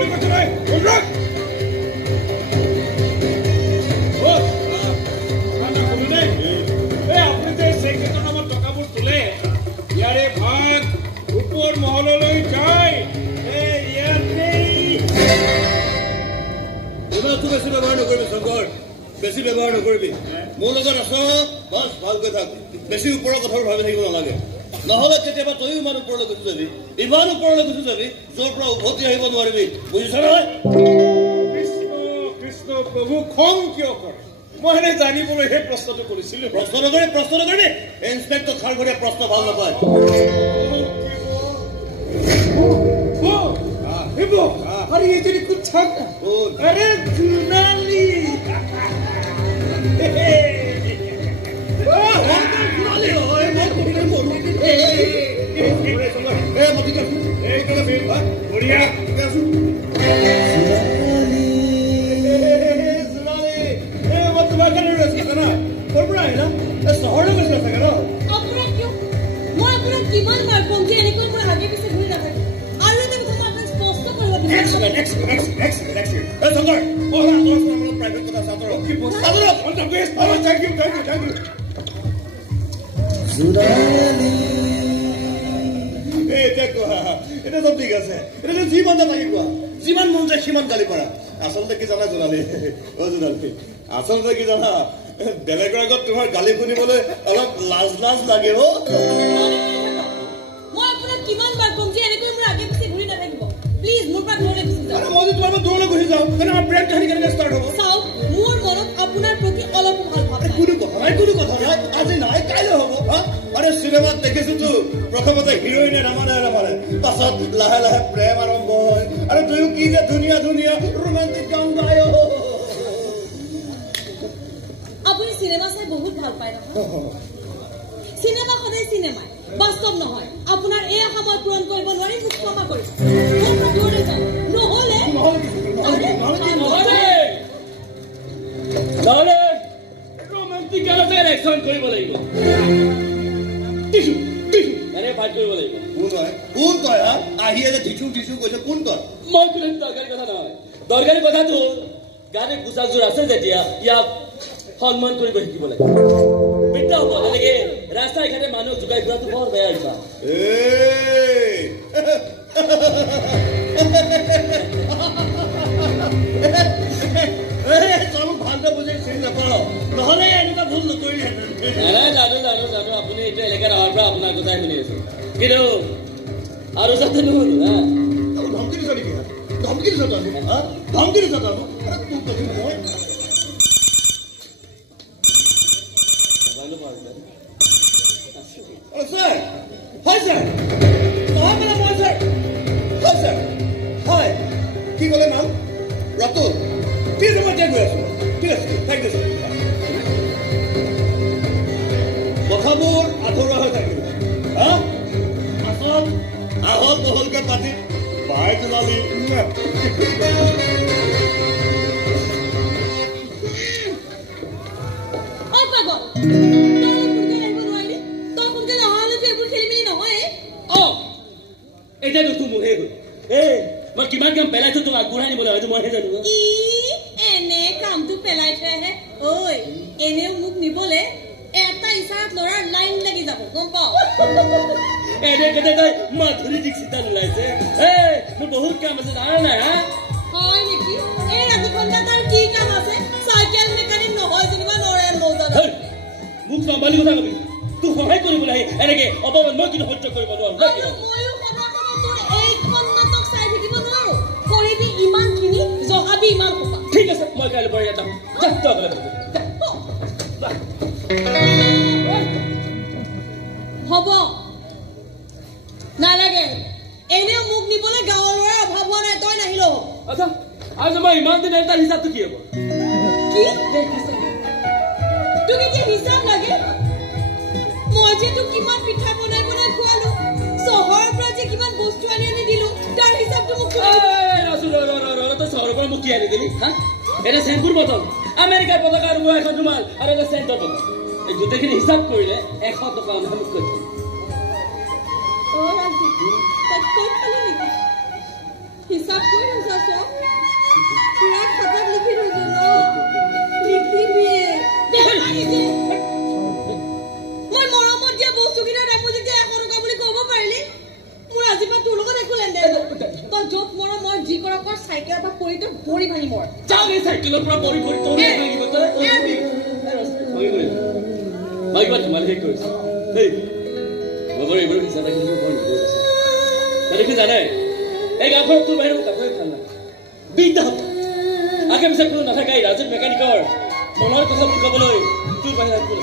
আপুনি কৈছে নাই বন্ধুক আপুনি যে চেকৰেটৰ নামত টকাবোৰ তোলে ইয়াৰে ভাগ ওপৰ মহললৈ যায় ইমানটো বেছি ব্যৱহাৰ নকৰিবি শংকৰ বেছি ব্যৱহাৰ নকৰিবি মোৰ লগত আছ বাছ ভালকৈ থাক বেছি ওপৰৰ কথাবোৰ ভাবি থাকিব নালাগে নহ'লে কেতিয়াবা তয়ো ইমান ওপৰলৈ গুচি যাবি ইমান ওপৰলৈ গুচি যাবি য'ৰ পৰা উভতি আহিব নোৱাৰিবি বুজিছ নহয় কৃষ্ণ কৃষ্ণ প্ৰভু খং কিয় কৰে মই এনে জানিবলৈহে প্ৰশ্নটো কৰিছিলো প্ৰশ্ন নকৰিবি ইন্সপেক্টৰ খাৰঘৰীয়া প্ৰশ্ন ভাল নাপায় अरे ये तेरी कुछ छक अरे जुनाली बढ़िया Excellent. Sundar, private kota Thank you. Hey, দেখো এটা সব ঠিক আছে এটা জীবনটা থাকিব জীবন মন যায় সীমান গালি পৰা আসলতে কি জানা জনালি ও জনালি আসলতে কি জানা বেলেগৰ আগত তোমাৰ গালি শুনিবলৈ অলপ লাজ লাগে ও মই আপোনাক কিমান বাৰ কম যে এনেকৈ মোৰ আগে পিছে ঘূৰি নাথাকিব প্লিজ মোৰ পৰা দূৰলৈ গুচি যাওক মই যদি তোমাৰ দূৰলৈ গুচি যাওঁ তেনে আমাৰ প্ৰেম কাহিনী কেনেকৈ ষ্টাৰ্ট হ'ব চাওক মোৰ মনত আপোনাৰ প্ৰতি অলপ ভাল ভাৱ নাই কোনো কথা নাই আজি নাই কাইলৈ হ'ব আৰে সিনেমাত দেখিছো তো প্ৰথমতে হিৰোইনে নামানে পাছত লাহে লাহে প্ৰেম আৰম্ভ হয় আৰু তুই কি যে ধুনীয়া ৰোমান্টিক গান গায় আপুনি সিনেমা চাই বহুত ভাল পায় নহয় সিনেমা সদায় সিনেমা বাস্তৱ নহয় আপোনাৰ এই সময় পূৰণ কৰিব নোৱাৰি মোক ক্ষমা কৰিব মোৰ পৰা দূৰলৈ যাওক নহ'লে ৰোমান্টিক গানতে এক্সন কৰিব লাগিব এনে ফাইট কৰিব লাগিব কোন তই আহি যে টিচু কৈছে কোন তই মই কোনো দৰকাৰী কথা নহয় দৰকাৰী কথাটো গানে গুচাযোৰ আছে যেতিয়া ইয়াক সন্মান কৰিব শিকিব লাগে মিত্ৰ হ'ব তেনেকে ৰাস্তাই ঘাটে মানুহ জোকাই ফুৰাটো বৰ বেয়া অভ্যাস ভালকৈ বুজি চিনি নাপাওঁ নহ'লে এনেকুৱা ভুল নকৰিলেহেঁতেন জানো আপুনি এইটো এলেকাত অহাৰ পৰা আপোনাৰ কথাই শুনি আছো কিন্তু আৰু যাতে নহ'লো ধমকি দিছ নেকি ধমকি দিছ তই Sir, hi sir. Hi sir. Hi. কি ক'লে নাম ৰাতুল কি ৰুমত গৈ আছো ঠিক আছে থেংক ইউ কথাবোৰ আধৰুৱা হৈ থাকিব পাছত আহল বহলকে পাতি বাই তোলালি এতিয়াতো তোৰ মোহে গ'ল মই কিমান কাম পেলাইছো তোমাক ঘূৰাই নিবলৈ হয়তো মইহে জানো এনে কামটো পেলাই থৈহে ঐ এনেও মোক নিবলে এটা ইচাৰত ল'ৰাৰ লাইন লাগি যাব গম পাওঁ এনে কেনে তই মাধুৰী দীক্ষিতা ওলাইছে মোৰ বহুত কাম আছে জানা নাই হয় নেকি এই ৰাজকন্যা তাৰ কি কাম আছে চাইকেল মেকানিক নহয় যেনিবা ল'ৰাই মৌজাত মোক চম্ভালি কথা কবি তোক সহায় কৰিবলৈ আহি এনেকে অপমান মই কিন্তু সহ্য কৰিব নোৱাৰো ময়ো কৰিবি ইমানখিনি জহাবি ইমান সোপা ঠিক আছে মই কাইলৈ পৰে যাম হ'ব নালাগে এনেও মোক নিবলৈ গাঁৱৰ ল'ৰাৰ অভাৱ হোৱা নাই তই নাহিলেও আচ্ছা আজি মই ইমান দিন তাৰ হিচাপটো কি হ'ব তোক এতিয়া হিচাপ লাগে মই যে তোক কিমান পিঠা বনাই খোৱালো চহৰৰ পৰা যে কিমান বস্তু আনি দিলো তাৰ হিচাপটো মোক চহৰৰ পৰা মোক কি আনি দিলি এটা চেম্পুৰ বটল আমেৰিকাৰ পতাকা আৰু মই এখন ৰুমাল আৰু এটা চেণ্টৰ বটল এই গোটেইখিনি হিচাপ কৰিলে 100 টকা আমি মোক কৈ দিম হিচাপ কৰি থৈছা চব পুৰা খাতাত লিখি থৈছো ন লিখিবিয়ে মই মৰমত দিয়া বস্তুকেইটাৰ দাম মই যেতিয়া 100 টকা বুলি ক'ব পাৰিলি মোৰ আজিৰ পৰা তোৰ লগত একো লেনদেন তই য'ত মৰম মই যি কৰক চাইকেল এটা পৰি তই ভৰি ভাঙি মৰ যাওঁ এই চাইকেলৰ পৰা পৰি পৰি তোৰ মই কিবা ধেমালি শেষ কৰিছো দেই মই বাৰু এইবাৰ হিচাপ ৰাখি দিব পাৰোঁ দেখি জানে এই গাঁওখনত তোৰ বাহিৰে মোৰ কাপোৰে ভাল নাই বিদ্যা হ'ব আগে পিছে কোনো নাথাকে এই ৰাজীৱ মেকানিকৰ মনৰ কথা মোক ক'বলৈ তোৰ বাহিৰে একো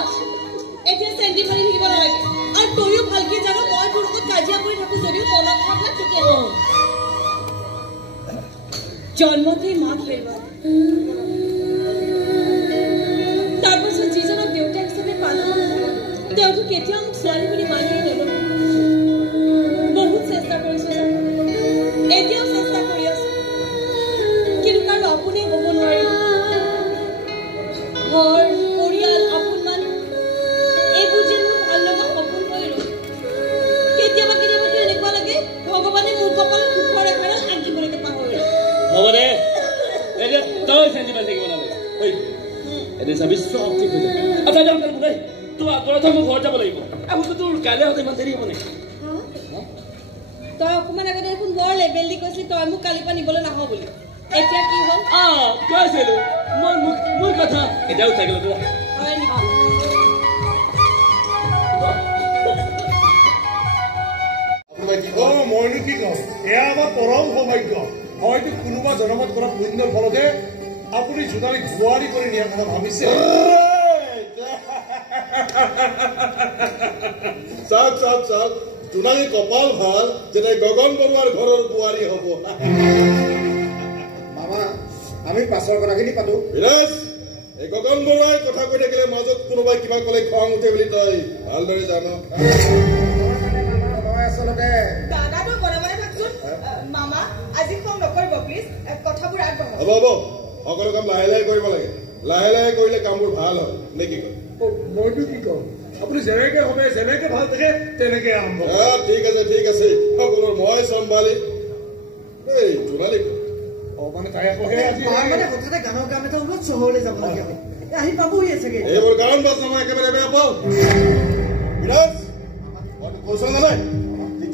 আছে এতিয়া চেণ্টি মাৰি থাকিব নালাগে আৰু তইও ভালকে জানো মই তোৰ লগত কাজিয়া কৰি থাকো যদিও মনৰ কথাবিলাক ঠিকে জন্মতেই মাক হেৰুৱা তাৰপাছত যিজনক দেউতাক হিচাপে পালো তেওঁতো কেতিয়াও মোক ছোৱালী বুলি মানিয়ে নল'লো বহুত চেষ্টা কৰিছো এতিয়াও চেষ্টা কৰি আছো কিন্তু কাৰো আপোনেই হ'ব নোৱাৰিলো ঘৰ পৰিয়াল আপোন মানুহ এইবোৰ যে মোৰ ভাল লগা সপোন হৈ ৰ'ল কেতিয়াবাতো এনেকুৱা লাগে ভগৱানে মোৰ কপালত সুখৰ এষাৰ আঁকিবলৈকে পাহৰিলে হ'ব দে এতিয়া তই চেণ্টি মাৰি থাকিব নালাগে এনে চাবি চব ঠিক হৈ যাব আচ্ছা যাম বুঢ়াই তোৰ আগত মই ঘৰত যাব লাগিব আকৌ তোৰ কাইলৈ হতে ইমান দেৰি হ'ব নেকি তই অকণমান আগতে দেখোন বৰ লেবেল দি কৈছিলি তই মোক কালিৰ পৰা নিবলৈ নাহ বুলি এতিয়া কি হ'ল কৈছিলো মই মোৰ কথা এতিয়াও থাকিলো তোৰ হয় নেকি মইনো কি কম এয়া আমাৰ পৰম সৌভাগ্য হয়তো কোনোবা জনমত কৰা পুণ্যৰ ফলতে আপুনি জোনালীক বোৱাৰী কৰি নিয়াৰ কথা ভাবিছে চাওক চাওক চাওক জোনালী কপাল ভাল যেনে গগন বৰুৱাৰ ঘৰৰ বোৱাৰী হ'ব মামা আমি পাছৰ কথাখিনি পাতো বিৰাজ এই গগন বৰুৱাই কথা কৈ থাকিলে মাজত কোনোবাই কিবা ক'লে খং উঠে বুলি তই ভালদৰে জানো আচলতে দাদাটো মনে মনে থাকচোন মামা আজি খং নকৰিব প্লিজ কথাবোৰ আগবঢ়াব হ'ব হ'ব সকলো কাম লাহে লাহে কৰিব লাগে লাহে লাহে কৰিলে কামবোৰ ভাল হয় নে কি কয় মইতো কি কম আপুনি যেনেকে ভাবে যেনেকে ভাল থাকে তেনেকে আৰম্ভ ঠিক আছে সকলো মই চম্ভালি এই জোনালী মানে তাই আকৌ মানে হঠাতে গানৰ কাম এটা ওলত চহৰলৈ যাব লাগে আহি পাবহি চাগে এইবোৰ গান বাজনা মই একেবাৰে বেয়া পাওঁ বিৰাজ মইতো কৈছো নহয়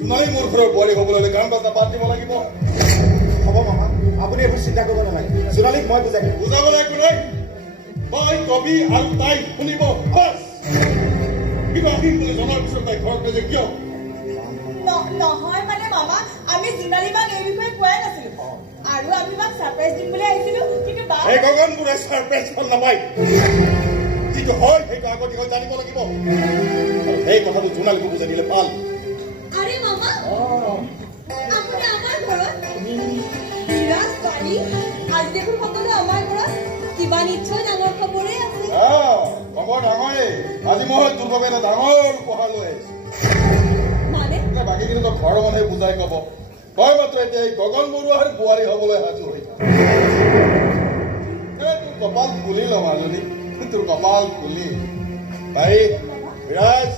জোনালী মোৰ ঘৰৰ বোৱাৰী হ'বলৈ গান বাজনা বাদ দিব লাগিব হ'ব মামা আপুনি এইবোৰ চিন্তা কৰিব নালাগে জোনালীক মই বুজাবলৈ একো নাই মই কবি আৰু তাই শুনিব বাছ কিবা আহিম বুলি জনাৰ পিছত তাই ঘৰত যে কিয় নহয় মানে মামা আমি জোনালী মাক এই বিষয়ে কোৱাই নাছিলো আৰু আমি মাক সাৰপ্ৰাইজ দিম বুলি আহিছিলো কিন্তু এই গগন বুঢ়াই সাৰপ্ৰাইজ ভাল নাপায় যিটো হয় সেইটো আগতীয়াকৈ জানিব লাগিব আৰু সেই কথাটো জোনালীকো বুজাই দিলে ভাল আৰে মামা আপুনি আমাৰ ঘৰত বিৰাজ বাৰী আজি দেখোন সকলো আমাৰ ঘৰত কিবা নিশ্চয় ডাঙৰ খবৰেই আছে খবৰ ডাঙৰেই আজি মই তোৰ বাবে এটা ডাঙৰ উপহাৰ লৈ আহিছো মানে বাকীখিনি তো ঘৰৰ মানুহে বুজাই কব হয় মাত্ৰ এতিয়া এই গগন বৰুৱাৰ বোৱাৰী হবলৈ সাজু হৈ তোৰ কপাল খুলি ল মাজনী তোৰ কপাল খুলি তাই বিৰাজ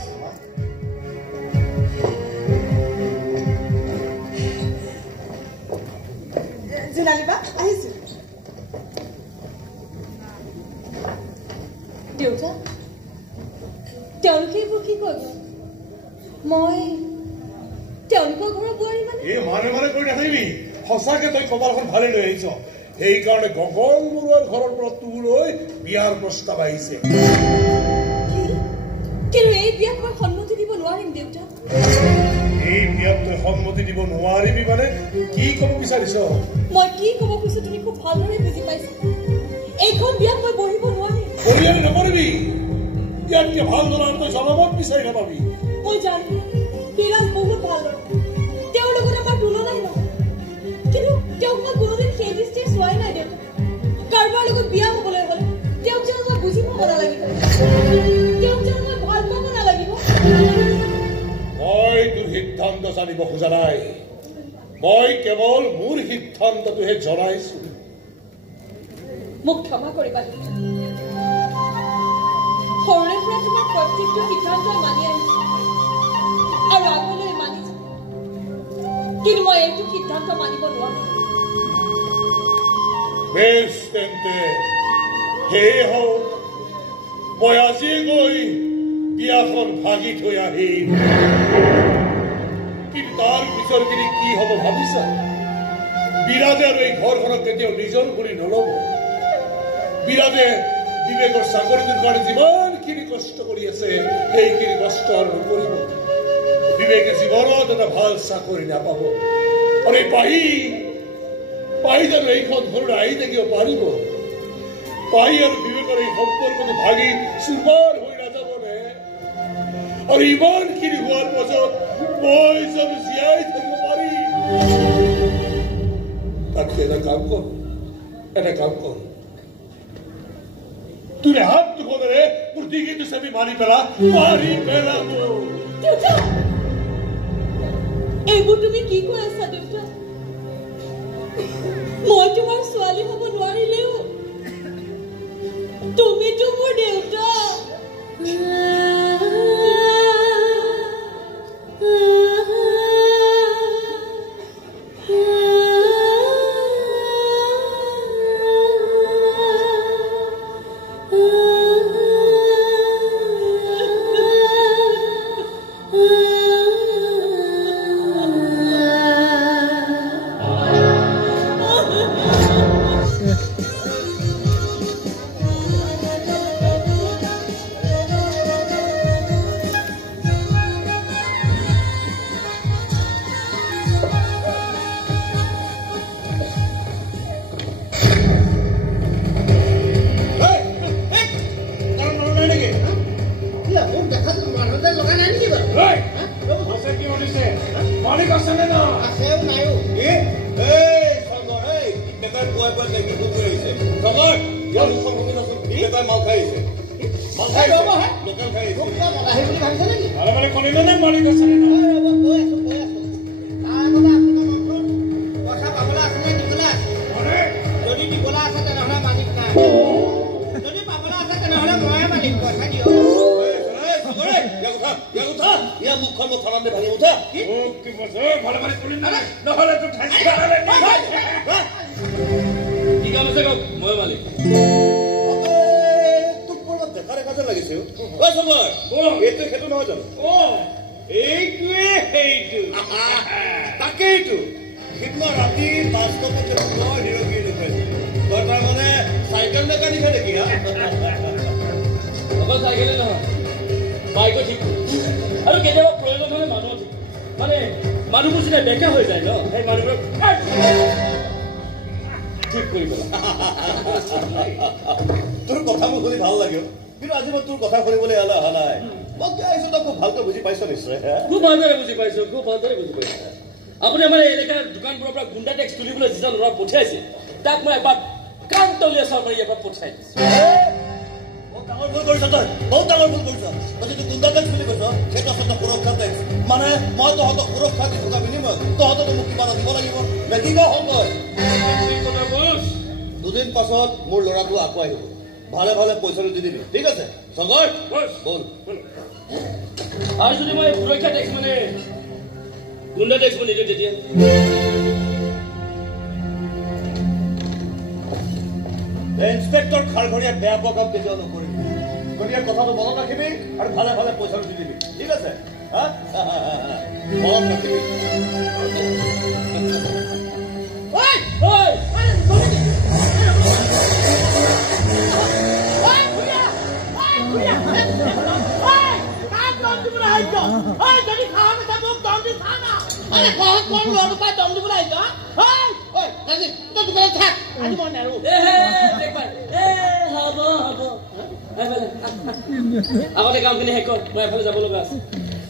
জোনালী বা আহিছো দেউতা তেওঁলোকে এইবোৰ কি কৰিব মই তেওঁলোকৰ ঘৰৰ বোৱাৰী মানে এই মানে কৰি নাথাকিবি সঁচাকে তই কপালখন ভালে লৈ আহিছ সেইকাৰণে গগন বৰুৱাৰ ঘৰৰ পৰা তোলৈ বিয়াৰ প্ৰস্তাৱ আহিছে কিন্তু এই বিয়াত মই সন্মতি দিব নোৱাৰিম দেউতা এই বিয়াত তই সন্মতি দিব নোৱাৰিবি মানে কি ক'ব বিচাৰিছ মই কি ক'ব খুজিছো তুমি খুব ভালদৰে বুজি পাইছা এইখন বিয়াত মই বহিব নোৱাৰিম বহিয়ালি নকৰিবি ইয়াতকে ভাল দলাৰ তই জনমত বিচাৰি নাপাবি মই জানো বিৰাজ বহুত ভাল ল'ৰা তেওঁৰ লগত আমাৰ তুলনাই নহয় কিন্তু তেওঁক মই কোনোদিন সেই দৃষ্টিৰে চোৱাই নাই দেউতা কাৰোবাৰ লগত বিয়া হ'বলৈ হ'লে তেওঁক যেন মই বুজি পাব নালাগিব তেওঁক যেন মই ভাল পাব নালাগিব মই তোৰ সিদ্ধান্ত জানিব খোজা নাই মই কেৱল মোৰ সিদ্ধান্তটোহে জনাইছো মোক ক্ষমা কৰিবা সৰুৰে পৰা তোমাৰ প্ৰত্যেকটো সিদ্ধান্ত মানি আহিছো আৰু আগলৈ মানিছো কিন্তু মই এইটো সিদ্ধান্ত মানিব নোৱাৰো বেশ তেন্তে সেয়ে হওক মই আজি গৈ বিয়াখন ভাগি থৈ আহিম কিন্তু তাৰ পিছৰখিনি কি হ'ব ভাবিছা বিৰাজে আৰু এই ঘৰখনক কেতিয়াও নিজৰ কৰি নল'ব বিৰাজে বিবেকৰ চাকৰিটোৰ কাৰণে যিমানখিনি কষ্ট কৰি আছে সেইখিনি কষ্ট আৰু নকৰিব বিবেকে জীৱনত এটা ভাল চাকৰি নাপাব আৰু এই পাহি জানো এইখন ঘৰত আহি থাকিব পাৰিব পাহি আৰু বিবেকৰ এই সম্পৰ্কটো ভাগি চুৰমাৰ হৈ নাযাবনে আৰু ইমানখিনি হোৱাৰ পাছত মই জানো জীয়াই থাকিব পাৰিম তাতকে এটা কাম কৰ তোৰে হাত দুখনেৰে মোৰ ডিঙিটো চেপি মাৰি পেলাব দেউতা এইবোৰ তুমি কি কৈ আছা দেউতা মই তোমাৰ ছোৱালী হ'ব নোৱাৰিলেও তুমিতো মোৰ দেউতা তোৰ কথা মোৰ শুনি ভাল লাগিল কিন্তু আজি মই তোৰ কথা শুনিবলৈ অহা নাই মই কি আহিছো তই খুব ভালকৈ বুজি পাইছ নিশ্চয় খুব ভালদৰে বুজি পাইছো আপুনি আমাৰ এলেকাৰ দোকানবোৰৰ পৰা গুণ্ডা টেক্স তুলিবলৈ যিজন ল'ৰা পঠিয়াইছে তাক মই এবাৰ কাণ তলীয়া চৰকাৰী এবাৰ পঠিয়াই দিছো বহুত ডাঙৰ ভুল কৰিছ তই তই যদি গুণ্ডা টেক্স বুলি কৈছ সেইটো আচলতে সুৰক্ষা টেক্স মানে মই তহঁতক সুৰক্ষা দি থকা বিনিময়ত তহঁতক মোক কিবা এটা দিব লাগিব নে কি কয় সংকয় দুদিন পাছত মোৰ ল'ৰাটো আকৌ আহিব ভালে ভালে পইচাটো দি দিবি ঠিক আছে সংকয় বল আৰু যদি মই সুৰক্ষা টেক্স মানে গুণ্ডা টেক্স মই নিদিওঁ তেতিয়া ইন্সপেক্টৰ খাৰঘৰীয়া বেয়া পোৱা কাম কেতিয়াও নকৰিবি গতিকে কথাটো মনত ৰাখিবি আৰু ভালে ভালে পইচাটো দি দিবি ঠিক আছে মনত ৰাখিবি আগতে কামখিনি শেষ কৰ মই এফালে যাব লগা আছে